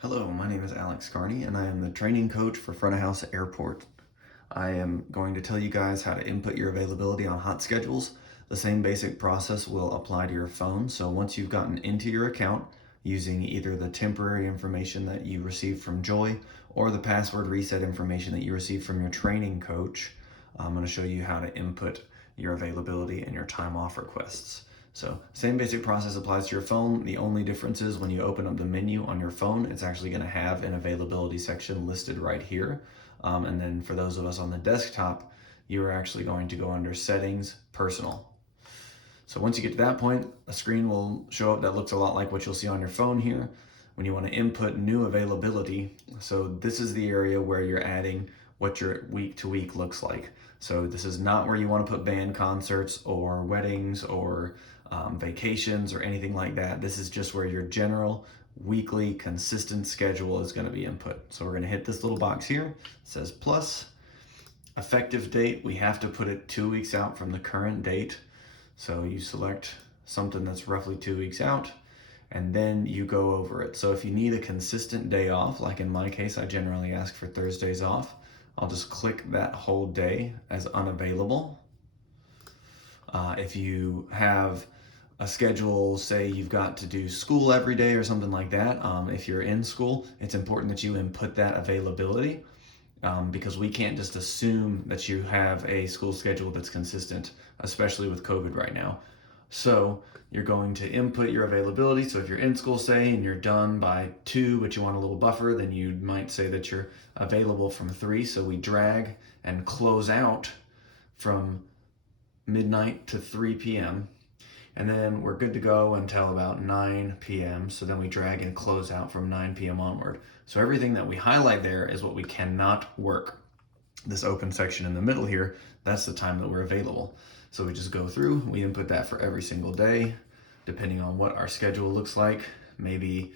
Hello, my name is Alex Carney, and I am the training coach for Front of House Airport. I am going to tell you guys how to input your availability on hot schedules. The same basic process will apply to your phone. So once you've gotten into your account using either the temporary information that you received from Joy or the password reset information that you received from your training coach, I'm going to show you how to input your availability and your time off requests. So same basic process applies to your phone. The only difference is when you open up the menu on your phone, it's actually going to have an availability section listed right here. And then for those of us on the desktop, you're actually going to go under Settings, Personal. So once you get to that point, a screen will show up that looks a lot like what you'll see on your phone here. When you want to input new availability, so this is the area where you're adding what your week to week looks like. So this is not where you want to put band concerts or weddings or vacations or anything like that. This is just where your general weekly consistent schedule is going to be input. So we're going to hit this little box here. It says plus. Effective date, we have to put it 2 weeks out from the current date. So you select something that's roughly 2 weeks out, and then you go over it. So if you need a consistent day off, like in my case, I generally ask for Thursdays off. I'll just click that whole day as unavailable. If you have a schedule, say you've got to do school every day or something like that, if you're in school, it's important that you input that availability. Because we can't just assume that you have a school schedule that's consistent, especially with COVID right now. So you're going to input your availability. So if you're in school, say, and you're done by 2, but you want a little buffer, then you might say that you're available from 3. So we drag and close out from midnight to 3 p.m. And then we're good to go until about 9 p.m. So then we drag and close out from 9 p.m. onward. So everything that we highlight there is what we cannot work. This open section in the middle here, that's the time that we're available. So we just go through, we input that for every single day, depending on what our schedule looks like. Maybe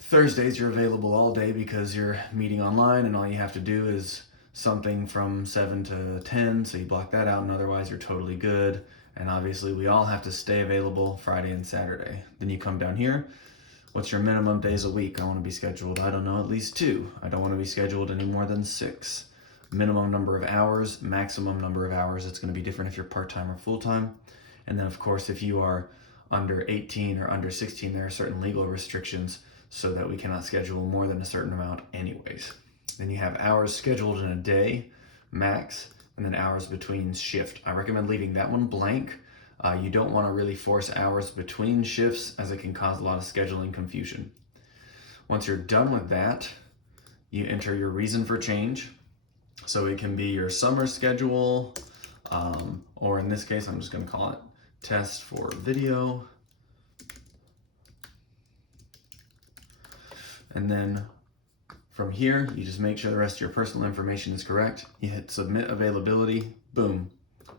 Thursdays you're available all day because you're meeting online and all you have to do is something from 7 to 10, so you block that out, and otherwise you're totally good. And obviously we all have to stay available Friday and Saturday. Then you come down here, what's your minimum days a week? I want to be scheduled, I don't know, at least 2. I don't want to be scheduled any more than 6. Minimum number of hours, maximum number of hours. It's going to be different if you're part-time or full-time. And then of course, if you are under 18 or under 16, there are certain legal restrictions so that we cannot schedule more than a certain amount anyways. Then you have hours scheduled in a day, max, and then hours between shift. I recommend leaving that one blank. You don't want to really force hours between shifts as it can cause a lot of scheduling confusion. Once you're done with that, you enter your reason for change. So it can be your summer schedule, or in this case, I'm just going to call it test for video. And then from here, you just make sure the rest of your personal information is correct. You hit submit availability, boom,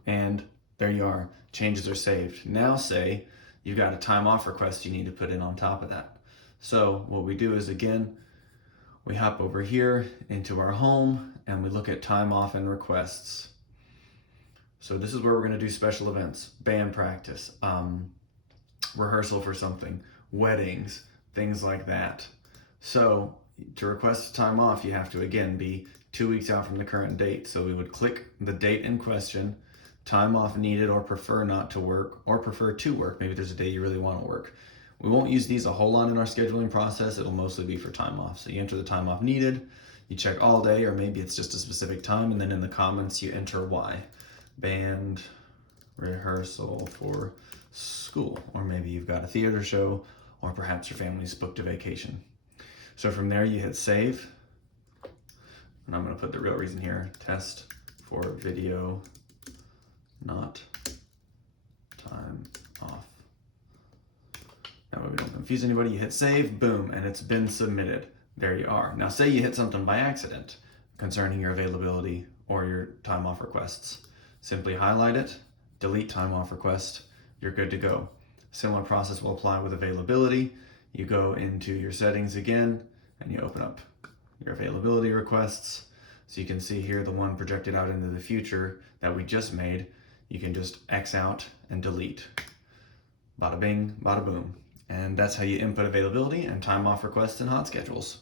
and there you are. Changes are saved. Now say you've got a time off request you need to put in on top of that. So what we do is, again, we hop over here into our home and we look at time off and requests. So this is where we're going to do special events, band practice, rehearsal for something, weddings, things like that. So to request time off, you have to, again, be 2 weeks out from the current date. So we would click the date in question, time off needed or prefer not to work, or prefer to work. Maybe there's a day you really want to work. We won't use these a whole lot in our scheduling process. It'll mostly be for time off. So you enter the time off needed, you check all day, or maybe it's just a specific time, and then in the comments you enter why. Band rehearsal for school, or maybe you've got a theater show, or perhaps your family's booked a vacation. So from there you hit save, and I'm going to put the real reason here, test for video, not time off. That way we don't confuse anybody. You hit save, boom, and it's been submitted. There you are. Now say you hit something by accident concerning your availability or your time off requests. Simply highlight it, delete time off request, you're good to go. Similar process will apply with availability. You go into your settings again and you open up your availability requests. So you can see here the one projected out into the future that we just made. You can just X out and delete. Bada bing, bada boom. And that's how you input availability and time off requests in Hot Schedules.